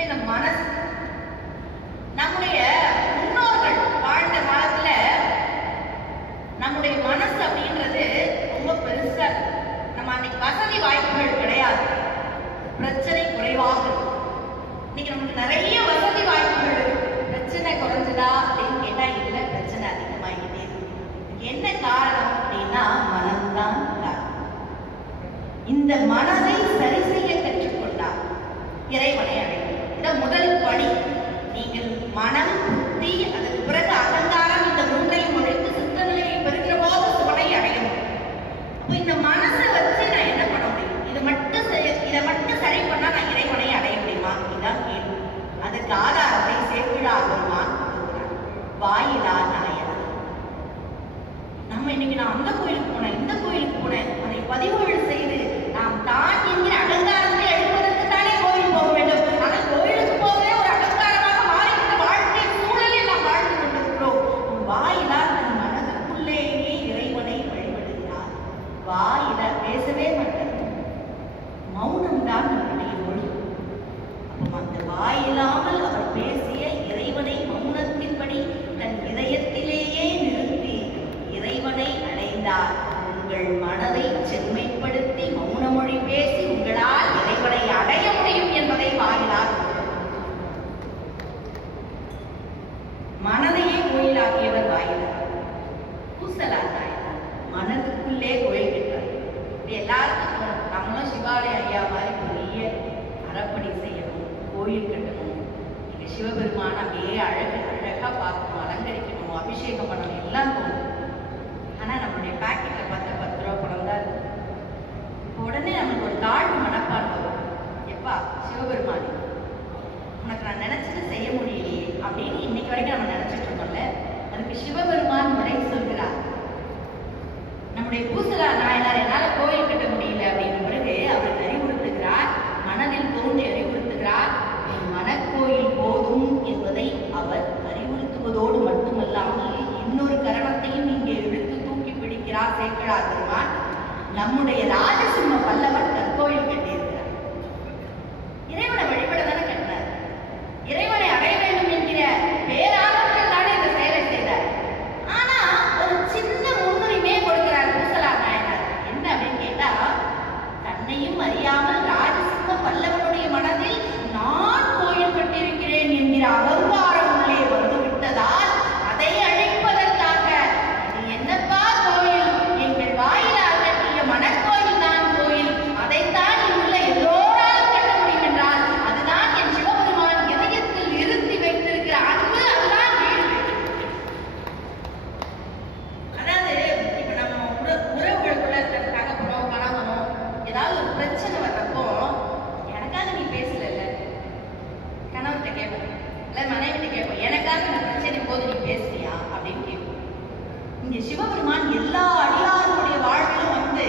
இந்த மனசு நம்முடைய முன்னோர்கள் வாழ்ந்த காலத்துல நம்முடைய மனசு அப்படின்றது ரொம்ப பெருசா இருக்கு. நம்ம அன்னைக்கு வசதி வாய்ப்புகள் கிடையாது, பிரச்சனை குறைவாக இருக்கு. இன்னைக்கு நமக்கு நிறைய வசதி வாய்ப்புகள் இருக்கு, பிரச்சனை குறைஞ்சதா அப்படின்னு கேட்டா இல்ல, பிரச்சனை அதிகமாகிட்டே இருக்கு. என்ன காரணம் அப்படின்னா மனம்தான் காரணம். இந்த மனதை சரி செய்ய கற்றுக்கொண்டால் இறைவனை அடையும். இதான் முதல் படி. நீங்கள் மனம், புத்தி, அதற்கு பிறகு அகங்காரம், இந்த மூன்றையும் உழைத்து சுத்த நிலையை பெறுகிற போது சுவனை அடையும். அப்போ இந்த மனசை வச்சு நான் என்ன பண்ண முடியும்? இதை மட்டும் சரி பண்ணா நான் இறைவனை அடைய முடியுமா? இதுதான் கேள்வி. அதுக்கு ஆதாரத்தை சேக்கிழார் வாயிலா நாயனார். நம்ம இன்னைக்கு நான் அந்த கோயிலுக்கு போனேன், இந்த கோயிலுக்கு போனேன், அதை பதிவுகள் செய்து நாம் தான் என்கிற அகங்காரத்தை அழிப்பதற்கு தானே கோயில் போக வேண்டும். ஆனால் கோயிலுக்கு போகவே ஒரு அகங்காரமாக மாறிவிட்ட வாழ்க்கை சூழலில் நாம் வாழ்ந்து கொண்டிருக்கிறோம். வாயிலார் தன் மனதுக்குள்ளேயே இறைவனை வழிபடுகிறார். வாயிலார் பேசவே மாட்டார், மௌனம் தான் நம்முடைய மொழி. அப்போ அந்த வாயிலாமல் அவர் பேசிய இறைவனை மௌனத்தின்படி தன் இதயத்திலேயே நிறுத்தி இறைவனை அடைந்தார். உங்கள் மனதை செம்மைப்படுத்தி மௌன மொழி பேசி உங்களால் இறைவனை அடைய முடியும் என்பதை வாயிலார். மனதையே கோயிலாக்கியவர் வாயிலார். பூசலார் நாயனார் மனதுக்குள்ளே கோயில் கட்டார். எல்லாருக்கும் நம்மளும் சிவாலய ஐயா மாதிரி பெரிய அறப்பணி செய்யணும், கோயில் கட்டணும், இங்க சிவபெருமான அப்படியே அழகா பார்க்கணும், அலங்கரிக்கணும், அபிஷேகம் பண்ணணும் எல்லாம் தோணும். ஆனா நம்மளுடைய பாக்கெட்ல பார்த்தா 10 ரூபா பணம் தான் இருக்கு. உடனே நமக்கு ஒரு தாழ்வு மனப்பான்மை வரும். எப்பா சிவபெருமானி, உனக்கு நான் நினைச்சது செய்ய முடியலையே அப்படின்னு இன்னைக்கு வரைக்கும் நம்ம நினைச்சிட்டு இருக்கோம்ல. அதுக்கு சிவபெருமான் முறை சொல்கிறார். நம்முடைய பூசலார் நாயனார் என்னால கோயில் கட்ட முடியல அப்படின்னு பிறகு அவர் அறிவுறுத்துகிறார், மனதில் தோன்றி அறிவுறுத்துகிறார். மனக்கோயில் போதும் என்பதை அவர் அறிவுறுத்துவதோடு மட்டுமல்லாமல் இன்னொரு கரணத்தையும் இங்கே இழுத்து தூக்கி பிடிக்கிறார் சேக்கிழார் பெருமான். நம்முடைய ராஜசிம்ம பல்லவன் கற்கோயில் கட்டியிருக்கிறார். இறைவனை வழிபட தானே கட்டினார். இறைவனை அடைய வேண்டும் என்கிற பேரானத்தில் தானே இந்த செயலை செய்தார். ஆனா ஒரு சின்ன முன்னுரிமையை கொடுக்கிறார் பூசலார் நாயனார். என்ன அப்படின்னு கேட்டா, தன்னையும் அறியாமல் ராஜசிம்ம பல்லவனுடைய மனதில் நான் கோயில் கட்டியிருக்கிறேன் என்கிற அகங்காரம் உள்ளே வந்து விட்டதால் அதை அழிப்பதற்காக இது என்னப்பா கோயில், எங்கள் வாயிலார் கட்டிய மனக்கோயில் தான் கோயில், அதைத்தான் உள்ள எல்லோரால் கட்ட முடியும் என்றால் அதுதான் என் சிவபெருமான் இதயத்தில் இருத்தி வைத்திருக்கிற அன்பு, அதுதான் வீடு. அதாவது இப்ப நம்ம உறவுகளுக்குள்ள இருக்கிறதுக்காக போனோம், கணவனோ ஏதாவது ஒரு பிரச்சனை வர்றப்போ எனக்காக நீ பேசல, கணவர்கிட்ட கேட்போம், இல்ல மனைவிட்ட கேட்போம், எனக்காக இந்த பிரச்சனை போது நீ பேசுறியா அப்படின்னு கேட்போம். இங்க சிவபெருமான் எல்லா அடியாருடைய வாழ்விலும் வந்து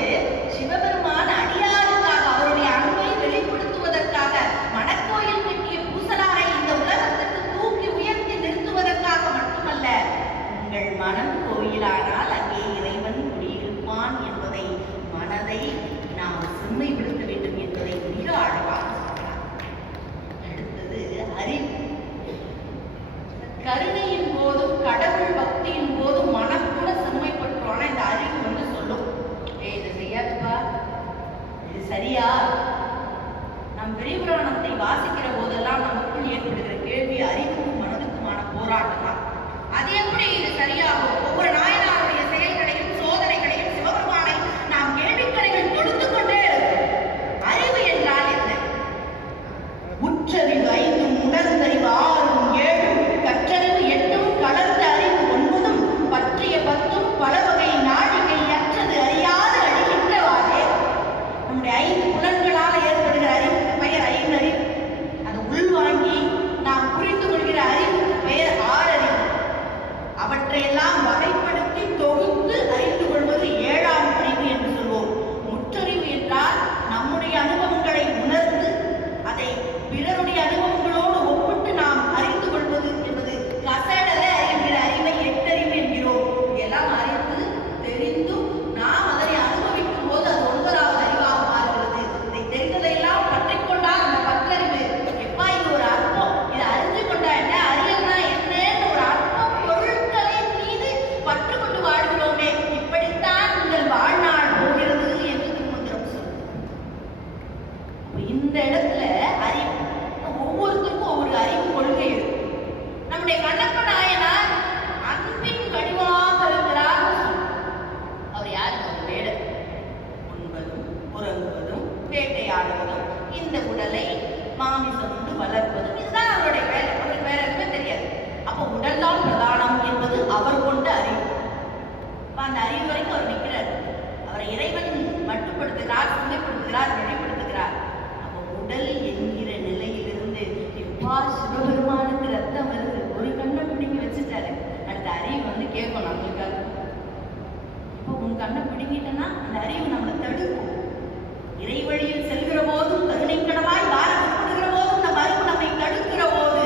சிவபெருமான் அடியாருக்காக அவருடைய அன்பை வெளிப்படுத்துவதற்காக மனக்கோயில் கட்டிய பூசலாரை இந்த உலகத்துக்கு தூக்கி உயர்த்தி நிறுத்துவதற்காக மட்டுமல்ல, உங்கள் மனம் கோயிலானால் அங்கே இறைவன் குடியிருப்பான் என்பதை, மனதை நாம் செம்மைப்படுத்த வேண்டும் என்பதை மிக ஆழமாக சொல்கிறார். அடுத்தது அறிவு. கருணையின் போதும் கடவுள் பக்தியின் போதும் மனம் கூட செம்மைப்பட்டுருவான இந்த அறிவு வந்து சொல்லும், இது செய்யாதுப்பா, இது சரியா. நம் பெரியபுராணத்தை வாசிக்கிற போதெல்லாம் நமக்குள் ஏற்படுகிற கேள்வி அறிவுக்கும் மனதுக்குமான போராட்டம் தான். அது எப்படி இது சரியாகும்? ஒவ்வொரு நாயனாருடைய செயல்களையும் சோதனைகளையும் சிவபெருமானை நாம் கேள்விக்கணைகள் கொடுத்து கொண்டே இருக்கும். அறிவு என்றால் என்ன? உற்றறிவு 5ம் உணர்ந்தறிவு 6ம் 7ம் கற்றறிவு 8ம் கலந்த அறிவு 9ம் பற்றிய 10ம் பல வகை நாழிகை அற்றது அறியாது அழிகின்றவாறே. நம்முடைய 5 புலன்கள் எப்பா சிவபெருமானுக்கு ரத்தம் வருது, ஒரு கண்ணை பிடிங்கி வச்சுட்டாரு. அடுத்த அறிவு வந்து கேட்கும் நம்மளுக்காக, இப்போ உன் கண்ணை பிடிங்கிட்டனா அந்த அறிவு நம்மளை தடுக்கும். இறை வழியில் செல்கிற போதும் கருணைக்கடமாய் பாரப்படுகிற போதும் இந்த அறிவு நம்மை தடுக்கிற போது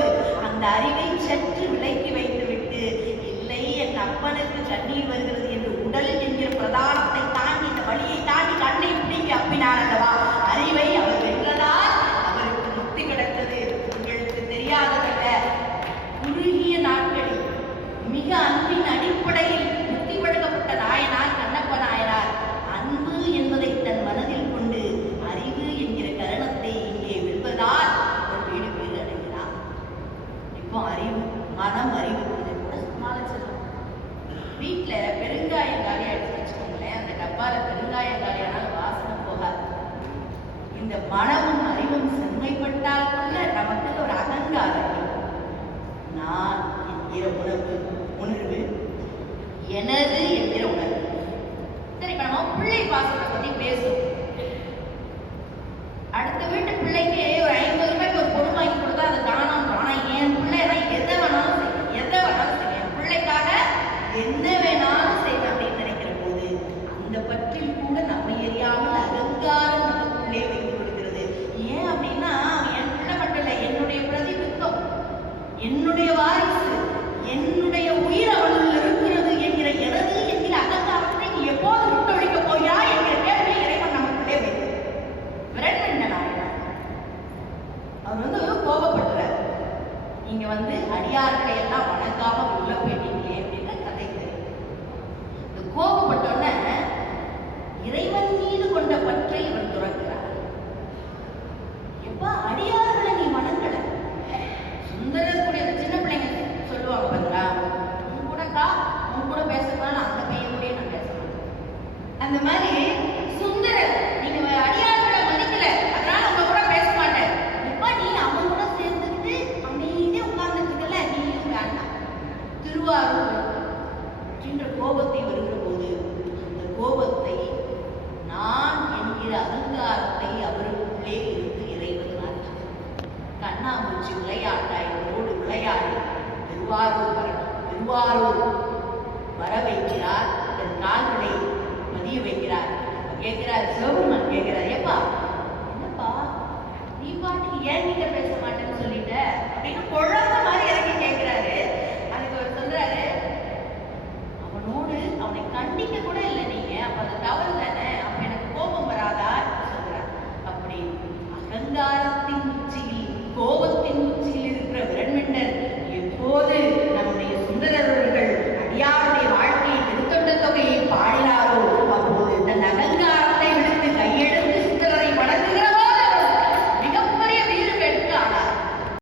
அந்த அறிவை சற்று விலக்கி வைத்துவிட்டு, இல்லை என் அப்பனுக்கு கண்ணீர் வருகிறது என்று உடல் என்கிற பிரதானத்தை தாண்டி இந்த வழியை தாண்டி கண்ணை பிடிங்கி அப்பினார் அல்லவா, அறிவை அவர் வென்றதால் அவருக்கு முக்தி கிடைத்தது. உங்களுக்கு தெரியாததல்ல, குறுகிய நாட்களில் மிக அன்பின் அடிப்படையில் முக்தி வழங்கப்பட்ட நாயனார் கண்ணப்ப நாயனார் அன்பு என்பதை தன் மனதில் கொண்டு அறிவு என்கிற கரணத்தை இங்கே வெல்வதால் ஒரு வீடு பேர் அடைகிறார். இப்போ அறிவு மனம் அறிவு இதை கூட சமாளிச்சிடலாம். வீட்டில் பெருங்காயம் காலியாக எடுத்து வச்சுக்கோங்களேன், அந்த டப்பால பெருங்காயம் காலியானால் வாசனை போகாது. இந்த மனமும் அறிவும் செம்மைப்பட்டால் கூட நமக்கு ஒரு அகங்காரம், நான் என்கிற உணர்வு, எனது என்கிற உணர்வு. சரி, இப்ப நம்ம பிள்ளை பாசத்தை பத்தி பேசுவோம். அடுத்த வீட்டு பிள்ளைக்கு ஒரு 50 ரூபாய்க்கு ஒரு பொருள் வாங்கி கொடுத்தா அது தானம். ஆனா என் பிள்ளைனா எதை வேணாலும் செய்யும், எதை வேணாலும் செய்யும், என் பிள்ளைக்காக என்ன வேணாலும் செய்யும் அப்படின்னு நினைக்கிற போது அந்த பற்றில் கூட நம்மை எறியாமல் அகங்காரம் நமக்குள்ளே வைத்து விடுகிறது. ஏன் அப்படின்னா என் பிள்ளை மட்டும் இல்லை, என்னுடைய பிரதிபிம்பம், என்னுடைய வாரிசு, என்னுடைய உயிர் அவளில் இருக்கிறது என்கிற எனது என்கிற அகங்காரத்தை நீ எப்போது விட்டொழிக்க போகிறாய் என்கிற கேள்வி இறைவன் நமக்குள்ளே வைத்து விரண்மண்ட நாயனார் அவர் வந்து கோபப்படுறார். நீங்க வந்து அடியார்களை எல்லாம் வணங்காம உள்ள போயிட்டீங்களே அப்படின்னு கதை தெரியும். இந்த கோபப்பட்டோன்ன இறைவன் மீது கொண்ட பற்றை இவர் துறக்கிறார். எப்ப அடியார்களை நீ வணங்கல, சுந்தரக்கூடிய சின்ன பிள்ளைங்க சொல்லுவாங்க பார்த்தா, உன் கூட பேசக்கூடாது, அந்த பையன் கூட நான் பேச மாட்டேன். அந்த மாதிரி சுந்தரர் நீங்க அடியார்களை மதிக்கல, அதனால உங்க கூட பேச மாட்டேன். எப்ப நீ அவங்க கூட சேர்ந்துட்டு அமைதியா உட்கார்ந்துட்டு இருக்கல, நீயும் வேண்டாம். திருவாரூர் என்ற கோபத்தை வருகிற போது அந்த கோபத்தை நான் என்கிற அகங்காரத்தை அவருக்குள்ளே இருந்து இறைவன் மாற்றார். கண்ணாமூச்சி விளையாட்டாய் ரோடு விளையாடி திருவாரூர் வர வைக்கிறார். தன் கால்களை பதிய வைக்கிறார். கேட்கிறார், சிவபெருமான் கேட்கிறார், ஏப்பா என்னப்பா நீ பாட்டுக்கு ஏன் கிட்ட பேச மாட்டேன்,